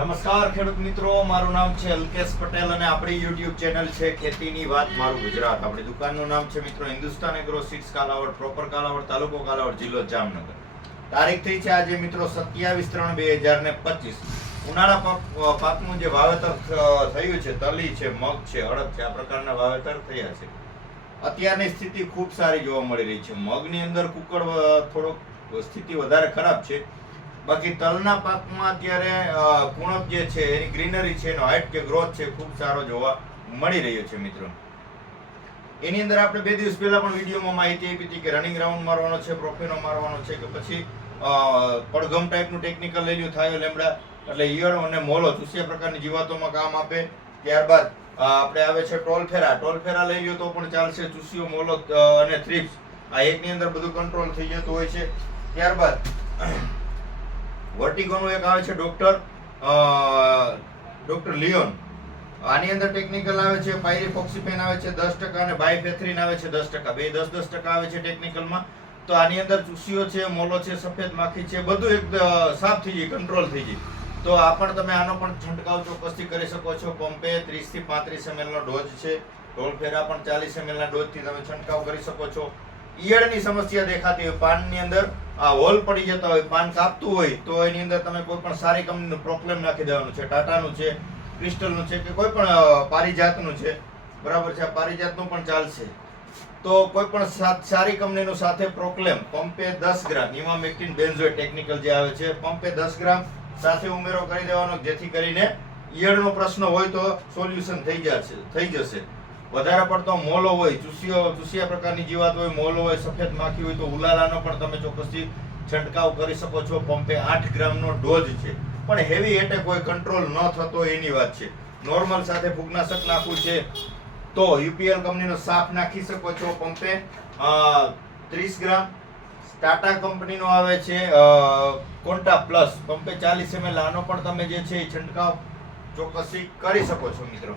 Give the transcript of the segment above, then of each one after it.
નમસ્કાર ખેડૂત મિત્રો, મારું નામ છે અલ્કેશ પટેલ અને આપણી યુટ્યુબ ચેનલ છે ખેતીની વાત. મારું ગુજરાત, આપણી દુકાનનું નામ છે મિત્રો Hindustan agro seeds Kalawad proper Kalawad, તાલુકો કાલાવડ, જિલ્લો જામનગર. તારીખ થઈ છે આજે મિત્રો સત્યાવીસ ત્રણ બે હજાર ને પચીસ. ઉનાળા પાક પાકનું જે વાવેતર થયું છે, તલી છે, મગ છે, અડદ છે, આ પ્રકારના વાવેતર થયા છે. અત્યારની સ્થિતિ ખૂબ સારી જોવા મળી રહી છે. મગની અંદર કુકડ થોડોક સ્થિતિ વધારે ખરાબ છે. બાકી તલના પાકમાં અત્યારે કુણપ જે છે, એની ગ્રીનરી છે, એનો હાઇટ કે ગ્રોથ છે, ખૂબ સારો જોવા મળી રહ્યો છે મિત્રો. એની અંદર આપણે બે દિવસ પહેલા પણ વિડીયોમાં માહિતી આપી હતી કે રનિંગ રાઉન્ડ મારવાનો છે પ્રોફીનો મારવાનો છે, કે પછી પડઘમ ટાઈપનું ટેકનિકલ લઈ લ્યું, થાયો લેમડા, એટલે ઈયળ અને મોલો, ચૂસ્યા પ્રકારની જીવાતોમાં કામ આપે. ત્યારબાદ આપણે આવે છે ટોલફેરા ટોલફેરા લઈ લ્યો તો પણ ચાલશે, ચૂસ્યો, મોલો અને થ્રીપ્સ આ એકની અંદર બધું કંટ્રોલ થઈ જતું હોય છે. ત્યારબાદ વર્ટિગોનું એક આવે છે ડોક્ટર ડોક્ટર લિયોન. આની અંદર ટેકનિકલ આવે છે પાયરીફોક્સિપેન આવે છે દસ ટકા અને બાયફેથ્રિન આવે છે દસ ટકા. બે દસ દસ ટકા આવે છે ટેકનિકલમાં તો આની અંદર ચૂસીઓ છે, મોલો છે, સફેદ માખી છે, બધું એક સાફ થઈ જાય કંટ્રોલ થઈ જાય. તો આ પણ તમે આનો પણ છંટકાવ ચોક્કસથી કરી શકો છો. પંપે ત્રીસથી પાંત્રીસ એમએલનો ડોઝ છે. ટોલ ફેરા પણ ચાલીસ એમએલના ડોઝથી તમે છંટકાવ કરી શકો છો. ઈયળની સમસ્યા દેખાતી હોય પાનની અંદર. આ હોલ પડી જતા હોય, પાન કાપતું હોય, તો એની અંદર તમે કોઈ પણ સારી કંપનીનું પ્રોબ્લેમ નાખી દેવાનું છે. ટાટાનું છે, ક્રિસ્ટલનું છે કે કોઈ પણ પારિજાતનું છે. બરાબર છે, આ પારિજાતનું પણ ચાલશે. તો કોઈ પણ સારી કંપનીનું સાથે પ્રોક્લેમ પંપે દસ ગ્રામ ઇમામેક્ટિન બેન્ઝોઇડ ટેકનિકલ જે આવે છે, પંપે દસ ગ્રામ સાથે ઉમેરો કરી દેવાનો, જેથી કરીને ઈયળનો પ્રશ્ન હોય તો સોલ્યુશન થઈ જશે થઈ જશે. વધારે પડતો મોલો હોય, ચૂસ્યો, ચૂસ્યા પ્રકારની જીવાત હોય, મોલો હોય, સફેદ માખી હોય, તો ઉલાલાનો પણ તમે ચોક્કસથી છંટકાવ કરી શકો છો. પંપે આઠ ગ્રામનો ડોઝ છે. પણ હેવી એટેક હોય, કંટ્રોલ ન થતો એની વાત છે. નોર્મલ સાથે ફૂગનાશક નાખવું છે, તો યુપીએલ કંપનીનો સાફ નાખી શકો છો પંપે. ત્રીસ ગ્રામ. ટાટા કંપનીનો આવે છે કોન્ટા પ્લસ. પંપે ચાલીસ એમએલ. આનો પણ તમે જે છે એ છંટકાવ ચોક્કસથી કરી શકો છો મિત્રો.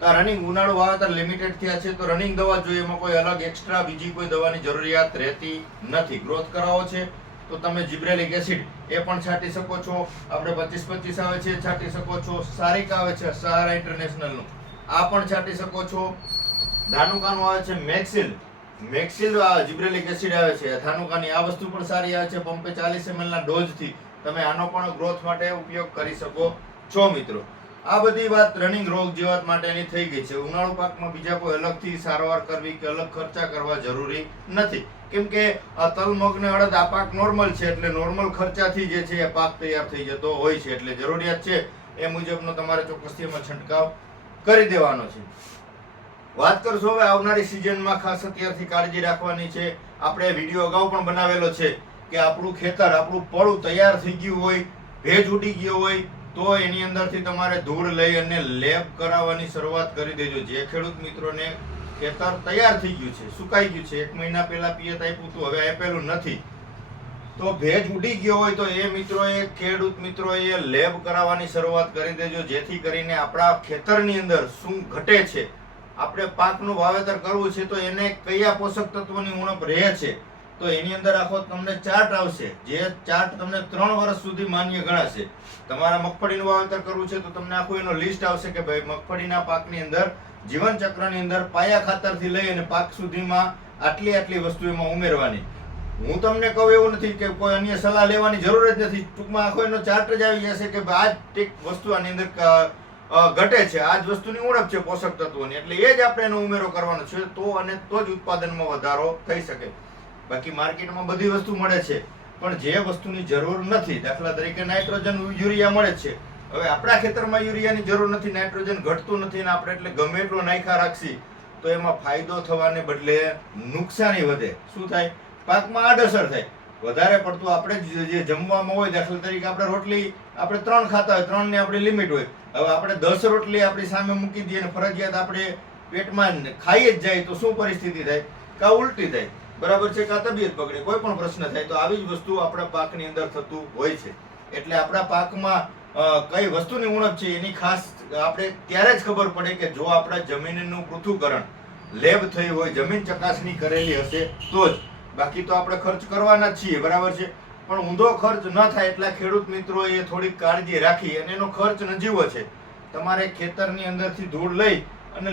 તો રનિંગ ઉનાળુ વાવેતર લિમિટેડ થયા છે, તો રનિંગ દવા જોઈએ, એમાં કોઈ અલગ એક્સ્ટ્રા બીજી કોઈ દવાની જરૂરિયાત રહેતી નથી. ગ્રોથ કરાવો છે, તો તમે જીબ્રેલિક એસિડ એ પણ છાંટી શકો છો. આપણે પચીસ પચીસ આવે છે, છાંટી શકો છો. સારિક આવે છે, સહારા ઇન્ટરનેશનલનું આ પણ છાંટી શકો છો. ધાનુકાનું આવે છે મેક્સિલ મેક્સિલ જીબ્રેલિક એસિડ આવે છે. ધાનુકાની આ વસ્તુ પણ સારી આવે છે, પંપે ચાલીસ ml ડોઝથી તમે આનો પણ ગ્રોથ માટે ઉપયોગ કરી શકો છો, મિત્રો. આ બધી વાત રનિંગ રોગ જીવાત માટેની થઈ ગઈ છે. ઉનાળુ પાકમાં બીજા કોઈ અલગથી સારવાર કરવી કે અલગ ખર્ચા કરવા જરૂરી નથી. કેમ કે તલ મગ ને અડદ, આ પાક નોર્મલ છે એટલે નોર્મલ ખર્ચાથી જે છે એ પાક તૈયાર થઈ જતો હોય છે. એટલે જરૂરિયાત છે એ મુજબનો તમારે ચોક્કસથી એમાં છંટકાવ કરી દેવાનો છે. વાત કરશો હવે આવનારી સિઝનમાં ખાસ અત્યારથી કાળજી રાખવાની છે. આપણે વીડિયો અગાઉ પણ બનાવેલો છે કે આપણું ખેતર, આપણું પળું તૈયાર થઈ ગયું હોય, ભેજ ઉડી ગયો હોય તો એની અંદરથી તમારે ધૂળ લઈ અને લેપ કરાવવાની શરૂઆત કરી દેજો. જે ખેડૂત મિત્રોને ખેતર તૈયાર થઈ ગયું છે, સુકાઈ ગયું છે, એક મહિના પહેલા પિયત આપ્યું હતું, હવે આપેલું નથી. તો ભેજ ઉડી ગયો હોય તો એ મિત્રોએ, ખેડૂત મિત્રોએ લેબ કરાવવાની શરૂઆત કરી દેજો, જેથી કરીને આપણા ખેતરની અંદર શું ઘટે છે. આપણે પાકનું વાવેતર કરવું છે તો એને કયા પોષક તત્વોની ઉણપ રહે છે? તો એની અંદર આખો તમને ચાર્ટ આવશે. જે ચાર્ટ તમને ત્રણ વર્ષ સુધી માન્ય ગણાશે. તમારા મગફળીનું વાવેતર કરવું છે તો તમને આખું એનો લિસ્ટ આવશે કે ભાઈ મગફળીના પાકની અંદર જીવન ચક્રની અંદર પાયા ખાતરથી લઈ અને પાક સુધીમાં આટલી આટલી વસ્તુ એમાં ઉમેરવાની. હું તમને કહું એવું નથી કે કોઈ અન્ય સલાહ લેવાની જરૂર જ નથી. ટૂંકમાં આખો એનો ચાર્ટ જ આવી જશે કે આ ટેક વસ્તુ આની અંદર ઘટે છે. આ જ વસ્તુની ઉણપ છે પોષક તત્વોની. એટલે એ જ આપણે એનો ઉમેરો કરવાનો છે. તો અને તો જ ઉત્પાદનમાં વધારો થઈ શકે. બાકી માર્કેટમાં બધી વસ્તુ મળે છે. પણ જે વસ્તુની જરૂર નથી, દાખલા તરીકે નાઇટ્રોજન યુરિયા મળે છે. હવે આપણા ખેતરમાં યુરિયાની જરૂર નથી, નાઇટ્રોજન ઘટતું નથી અને આપણે એટલે ગમે એટલો નાખ્યા રાખશી, તો એમાં ફાયદો થવાને બદલે નુકસાની વધે. શું થાય? પાકમાં આડઅસર થાય. વધારે પડતું આપણે જ જમવામાં હોય, દાખલા તરીકે આપણે રોટલી આપણે ત્રણ ખાતા હોય, ત્રણની આપણી લિમિટ હોય. હવે આપણે દસ રોટલી આપણી સામે મૂકી દઈએ અને ફરજિયાત આપણે પેટમાં ખાઈ જ જાય તો શું પરિસ્થિતિ થાય? કા ઉલટી થાય? બરાબર છે આ તબિયત બગડે, કોઈ પણ પ્રશ્ન થાય તો આવી જ વસ્તુ આપણા પાકની અંદર થતું હોય છે. એટલે આપણા પાકમાં કઈ વસ્તુની ઉણપ છે એની ખાસ આપણે ત્યારે જ ખબર પડે કે જો આપણા જમીનનું પૃથુકરણ લેબ થઈ હોય, જમીન ચકાસણી કરેલી હશે તો જ. બાકી તો આપણે ખર્ચ કરવાના છીએ, બરાબર છે? પણ ઊંધો ખર્ચ ન થાય એટલા ખેડૂત મિત્રોએ થોડીક કાળજી રાખી અને એનો ખર્ચ નજીવો છે. તમારે ખેતરની અંદરથી ધૂળ લઈ અને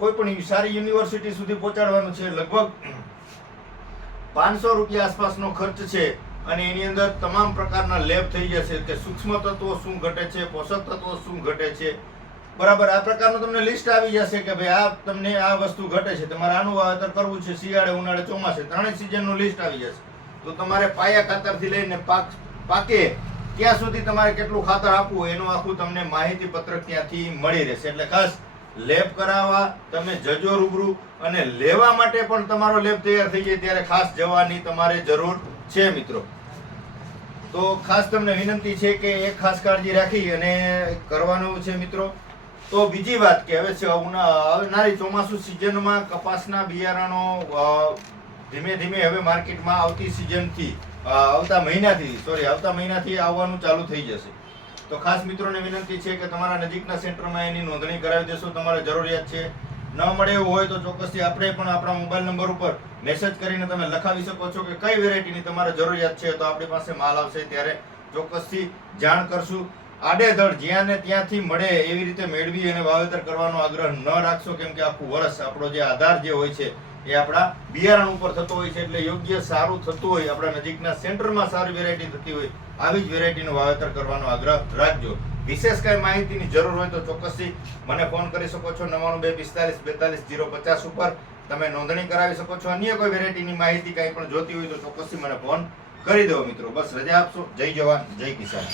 કોઈ પણ સારી યુનિવર્સિટી સુધી પહોંચાડવાનું છે. લગભગ પાંચસો રૂપિયા આસપાસનો ખર્ચ છે અને એની અંદર તમામ પ્રકારના લેબ થઈ જશે કે સૂક્ષ્મ તત્વો શું ઘટે છે, પોષક તત્વો શું ઘટે છે. બરાબર, આ પ્રકારનું તમને લિસ્ટ આવી જશે કે ભાઈ આ તમને આ વસ્તુ ઘટે છે. તમારે આનું વાવેતર કરવું છે, શિયાળે, ઉનાળે, ચોમાસે, ત્રણેય સિઝનનું લિસ્ટ આવી જશે. તો તમારે પાયા ખાતરથી લઈને પાક, પાકે ત્યાં સુધી તમારે કેટલું ખાતર આપવું એનું આખું તમને માહિતી પત્રક ત્યાંથી મળી રહેશે. એટલે ખાસ લેબ કરાવવા, તમે જજો રૂબરૂ અને લેવા માટે પણ તમારો લેબ તૈયાર થઈ જાય ત્યારે ખાસ જવાની તમારે જરૂર છે મિત્રો. તો ખાસ તમને વિનંતી છે કે એક ખાસ કાળજી રાખી અને કરવાનું છે મિત્રો. તો બીજી વાત કે હવે આવનારી ચોમાસુ સિઝનમાં કપાસના બિયારણો ધીમે ધીમે હવે માર્કેટમાં આવતી સિઝનથી આવતા મહિનાથી સોરી આવતા મહિનાથી આવવાનું ચાલુ થઈ જશે. તો ખાસ મિત્રોને વિનંતી છે કે તમારા નજીકના સેન્ટરમાં એની નોંધણી કરાવી દેશો. તમારે જરૂરિયાત છે. ન મળે એવું હોય તો ચોક્કસથી આપણે પણ આપણા મોબાઈલ નંબર ઉપર મેસેજ કરીને તમે લખાવી શકો છો કે કઈ વેરાયટીની તમારે જરૂરિયાત છે તો આપણી પાસે માલ આવશે ત્યારે ચોક્કસથી જાણ કરશું. આડેધડ જ્યાં ને ત્યાંથી મળે એવી રીતે મેળવી અને વાવેતર કરવાનો આગ્રહ ન રાખશો કેમ કે આખું વર્ષ આપણો જે આધાર જે હોય છે એ આપણા બિયારણ ઉપર થતો હોય છે એટલે યોગ્ય સારું થતું હોય આપણા નજીકના સેન્ટરમાં સારી વેરાયટી થતી હોય આવી જ વેરાયટીનું વાવેતર કરવાનો આગ્રહ રાખજો. વિશેષ કઈ માહિતીની જરૂર હોય તો ચોક્કસથી મને ફોન કરી શકો છો નવાણું બે પિસ્તાલીસ બેતાલીસ જીરો પચાસ ઉપર. તમે નોંધણી કરાવી શકો છો. અન્ય કોઈ વેરાયટીની માહિતી કાંઈ પણ જોતી હોય તો ચોક્કસથી મને ફોન કરી દો મિત્રો. બસ રજા આપશો. જય જવાન, જય કિસાન.